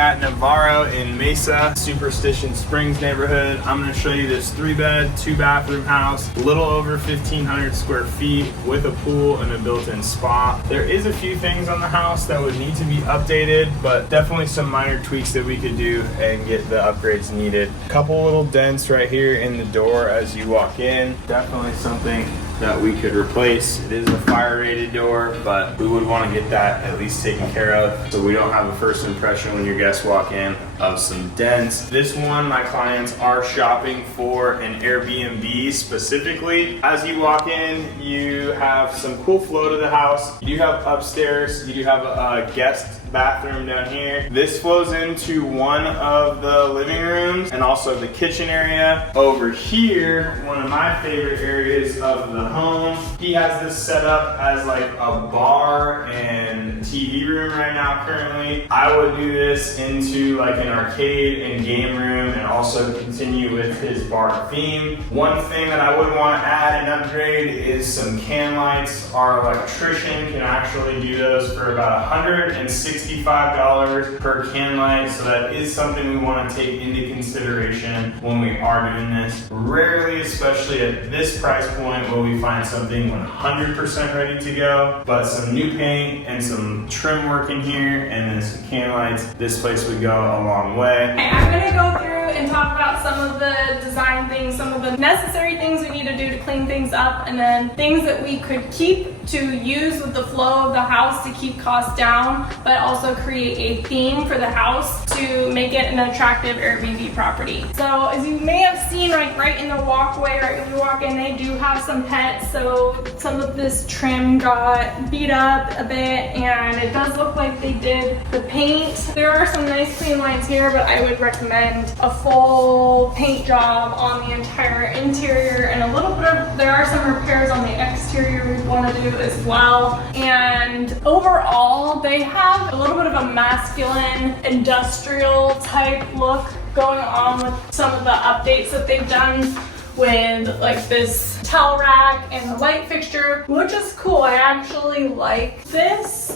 at Navarro in Mesa, Superstition Springs neighborhood. I'm gonna show you this 3-bed, 2-bathroom house, a little over 1,500 square feet with a pool and a built-in spa. There is a few things on the house that would need to be updated, but definitely some minor tweaks that we could do and get the upgrades needed. Couple little dents right here in the door as you walk in. Definitely something that we could replace. It is a fire rated door, but we would want to get that at least taken care of so we don't have a first impression when your guests walk in of some dents. This one, my clients are shopping for an Airbnb specifically. As you walk in, you have some cool flow to the house. You do have upstairs, you do have a guest bathroom down here. This flows into one of the living rooms and also the kitchen area. Over here, one of my favorite areas of the home, he has this set up as like a bar and TV room right now currently. I would do this into like an arcade and game room and also continue with his bar theme. One thing that I would want to add and upgrade is some can lights. Our electrician can actually do those for about $165 per can light, so that is something we want to take into consideration when we are doing this. Rarely, especially at this price point, will we find something 100% ready to go, but some new paint and some trim work in here and then some can lights, this place would go a long way. I'm going to go through and talk about some of the design things, some of the necessary things we need to do to clean things up, and then things that we could keep to use with the flow of the house to keep costs down, but also create a theme for the house to make it an attractive Airbnb property. So as you may have seen, right in the walkway, right when you walk in, they do have some pets. So some of this trim got beat up a bit, and it does look like they did the paint. There are some nice clean lines here, but I would recommend a full paint job on the entire interior, and a little bit of, there are some repairs on the exterior we want to do as well. And overall, they have a little bit of a masculine industrial type look going on with some of the updates that they've done with like this towel rack and the light fixture, which is cool. I actually like this.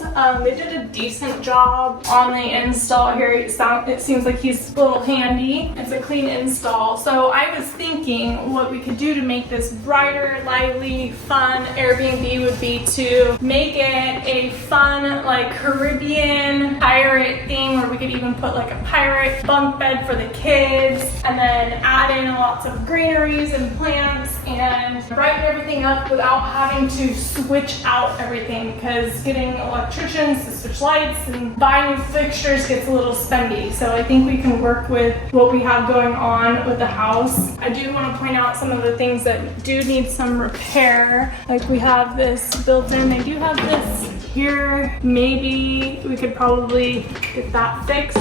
They did a decent job on the install here. It seems like he's a little handy. It's a clean install. So I was thinking what we could do to make this brighter, lively, fun Airbnb would be to make it a fun, like Caribbean pirate theme, where we could even put like a pirate bunk bed for the kids, and then add in lots of greeneries and plants and brighten everything up without having to switch out everything, because getting electricians to switch lights and buy new fixtures gets a little spendy. So I think we can work with what we have going on with the house. I do want to point out some of the things that do need some repair. Like we have this built in, they do have this here. Maybe we could probably get that fixed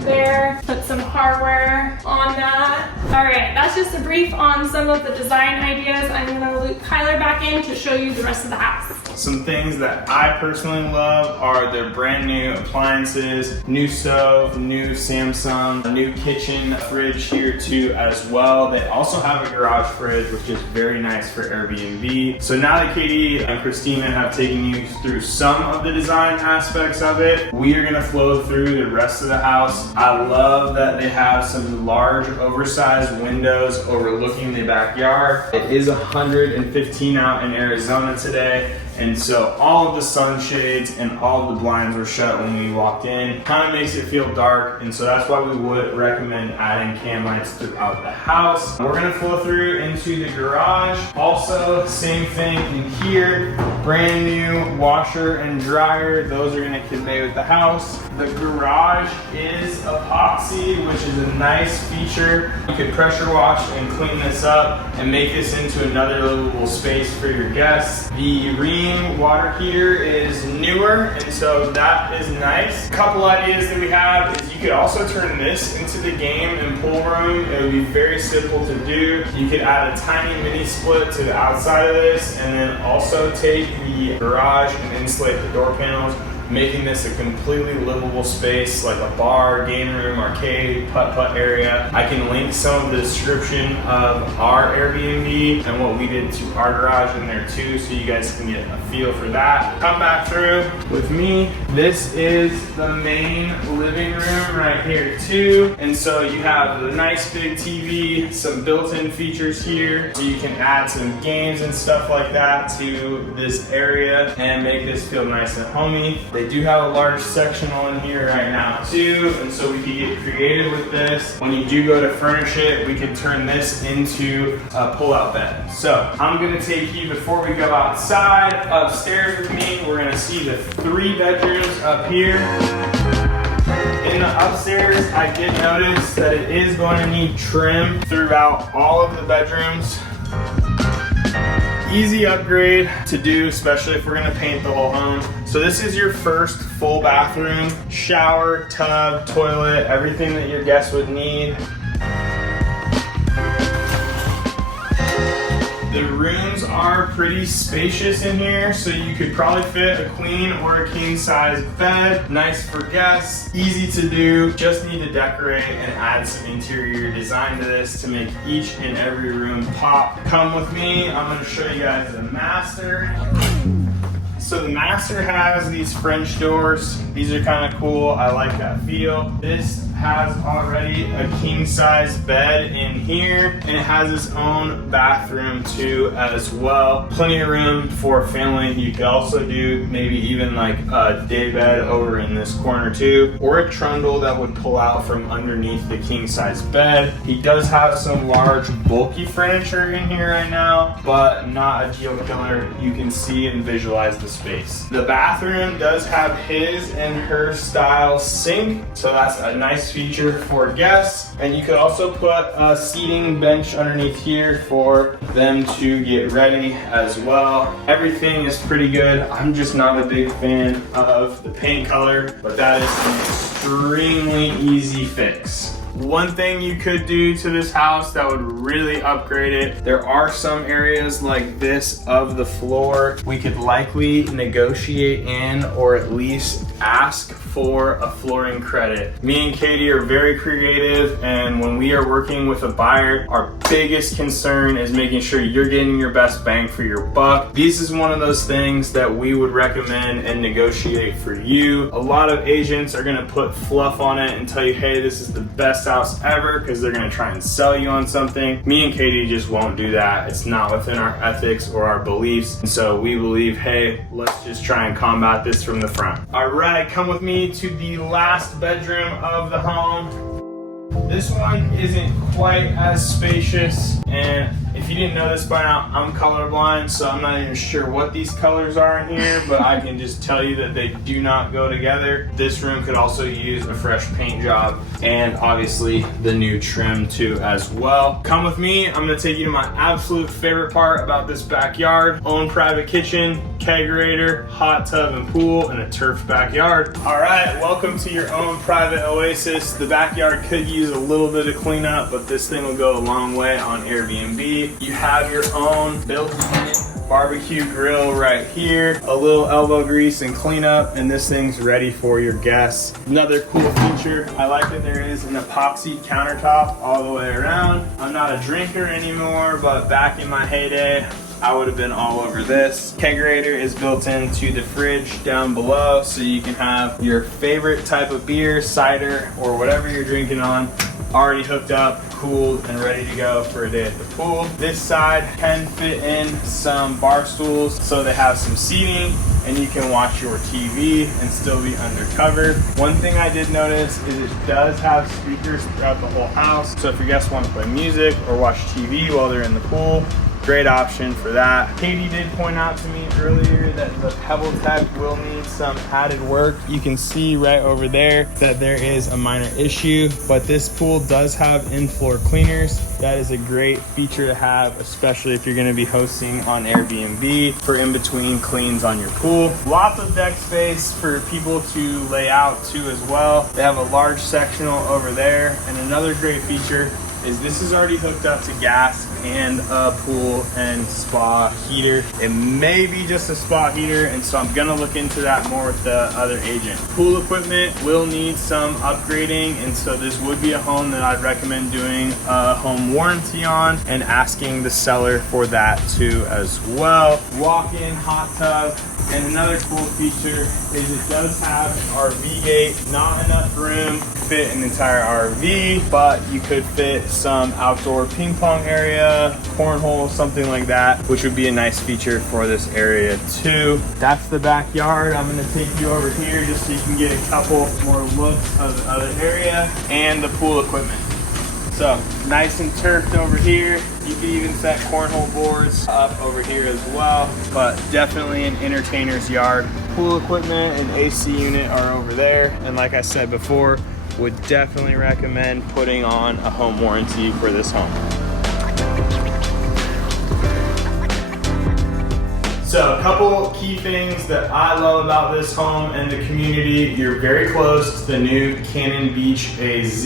there, put some hardware on that. All right, that's just a brief on some of the design ideas. I'm gonna loop Kyler back in to show you the rest of the house. Some things that I personally love are their brand new appliances, new stove, new Samsung, new kitchen fridge here too as well. They also have a garage fridge, which is very nice for Airbnb. So now that Katie and Christina have taken you through some of the design aspects of it, we are gonna flow through the rest of the house. I love that they have some large oversized windows overlooking the backyard. It is 115 out in Arizona today, and so all of the sunshades and all of the blinds were shut when we walked in. Kind of makes it feel dark, and so that's why we would recommend adding can lights throughout the house. We're gonna flow through into the garage. Also, same thing in here. Brand new washer and dryer. Those are gonna convey with the house. The garage is epoxy, which is a nice feature. You could pressure wash and clean this up and make this into another livable space for your guests. The Rheem water heater is newer, and so that is nice. A couple ideas that we have is you could also turn this into the game and pool room. It would be very simple to do. You could add a tiny mini split to the outside of this, and then also take the garage and insulate the door panels making this a completely livable space, like a bar, game room, arcade, putt-putt area. I can link some of the description of our Airbnb and what we did to our garage in there too, so you guys can get a feel for that. Come back through with me. This is the main living room right here too. And so you have the nice big TV, some built-in features here, so you can add some games and stuff like that to this area and make this feel nice and homey. They do have a large sectional in here right now too, and so we can get creative with this. When you do go to furnish it, we can turn this into a pull-out bed. So I'm gonna take you, before we go outside, upstairs with me. We're gonna see the 3 bedrooms up here. In the upstairs, I did notice that it is going to need trim throughout all of the bedrooms. Easy upgrade to do, especially if we're gonna paint the whole home. So this is your first full bathroom, shower, tub, toilet, everything that your guests would need. The rooms are pretty spacious in here, so you could probably fit a queen or a king size bed. Nice for guests, easy to do. Just need to decorate and add some interior design to this to make each and every room pop. Come with me, I'm gonna show you guys the master. So the master has these French doors. These are kind of cool. I like that feel. This has already a king size bed in here, and it has its own bathroom too as well. Plenty of room for family. You could also do maybe even like a day bed over in this corner too, or a trundle that would pull out from underneath the king size bed. He does have some large bulky furniture in here right now, but not a deal killer. You can see and visualize the space. The bathroom does have his and her style sink, so that's a nice feature for guests. And you could also put a seating bench underneath here for them to get ready as well. Everything is pretty good. I'm just not a big fan of the paint color, but that is an extremely easy fix. One thing you could do to this house that would really upgrade it, there are some areas like this of the floor we could likely negotiate in, or at least ask for a flooring credit. Me and Katie are very creative, and when we are working with a buyer, our biggest concern is making sure you're getting your best bang for your buck. This is one of those things that we would recommend and negotiate for you. A lot of agents are gonna put fluff on it and tell you, hey, this is the best house ever, because they're gonna try and sell you on something. Me and Katie just won't do that. It's not within our ethics or our beliefs. And so we believe, hey, let's just try and combat this from the front. All right, come with me to the last bedroom of the home. This one isn't quite as spacious, and if you didn't know this by now, I'm colorblind, so I'm not even sure what these colors are in here, but I can just tell you that they do not go together. This room could also use a fresh paint job, and obviously the new trim too as well. Come with me, I'm gonna take you to my absolute favorite part about this backyard. Own private kitchen, kegerator, hot tub and pool, and a turf backyard. All right, welcome to your own private oasis. The backyard could use a little bit of cleanup, but this thing will go a long way on Airbnb. You have your own built-in barbecue grill right here, a little elbow grease and cleanup, and this thing's ready for your guests. Another cool feature, I like that there is an epoxy countertop all the way around. I'm not a drinker anymore, but back in my heyday, I would have been all over this. Kegerator is built into the fridge down below, so you can have your favorite type of beer, cider, or whatever you're drinking on already hooked up, cooled, and ready to go for a day at the pool. This side can fit in some bar stools, so they have some seating, and you can watch your TV and still be undercover. One thing I did notice is it does have speakers throughout the whole house, so if your guests want to play music or watch TV while they're in the pool, great option for that. Katie did point out to me earlier that the Pebble Tech will need some added work. You can see right over there that there is a minor issue, but this pool does have in-floor cleaners. That is a great feature to have, especially if you're gonna be hosting on Airbnb for in-between cleans on your pool. Lots of deck space for people to lay out too as well. They have a large sectional over there, and another great feature is this is already hooked up to gas and a pool and spa heater. It may be just a spa heater, and so I'm gonna look into that more with the other agent. Pool equipment will need some upgrading, and so this would be a home that I'd recommend doing a home warranty on and asking the seller for that too as well. Walk-in hot tub. And another cool feature is it does have an RV gate. Not enough room to fit an entire RV, but you could fit some outdoor ping pong area, cornhole, something like that, which would be a nice feature for this area too. That's the backyard. I'm gonna take you over here just so you can get a couple more looks of the other area and the pool equipment. So nice and turfed over here. You could even set cornhole boards up over here as well, but definitely an entertainer's yard. Pool equipment and AC unit are over there. And like I said before, would definitely recommend putting on a home warranty for this home. So a couple key things that I love about this home and the community. You're very close to the new Cannon Beach AZ.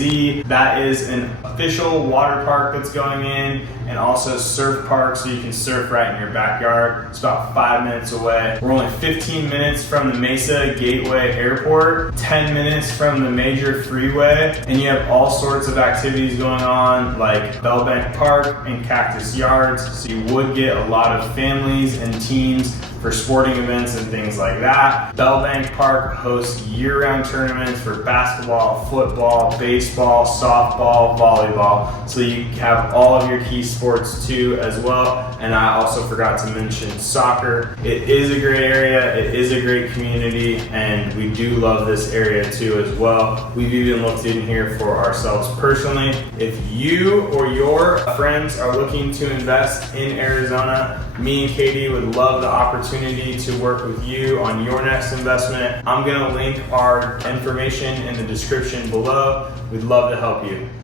That is an official water park that's going in, and also surf park, so you can surf right in your backyard. It's about 5 minutes away. We're only 15 minutes from the Mesa Gateway Airport, 10 minutes from the major freeway, and you have all sorts of activities going on like Bell Bank Park and Cactus Yards, so you would get a lot of families and teams for sporting events and things like that. Bell Bank Park hosts year-round tournaments for basketball, football, baseball, softball, volleyball. So you have all of your key sports too as well. And I also forgot to mention soccer. It is a great area, it is a great community, and we do love this area too as well. We've even looked in here for ourselves personally. If you or your friends are looking to invest in Arizona, me and Katie would love the opportunity to work with you on your next investment. I'm gonna link our information in the description below. We'd love to help you.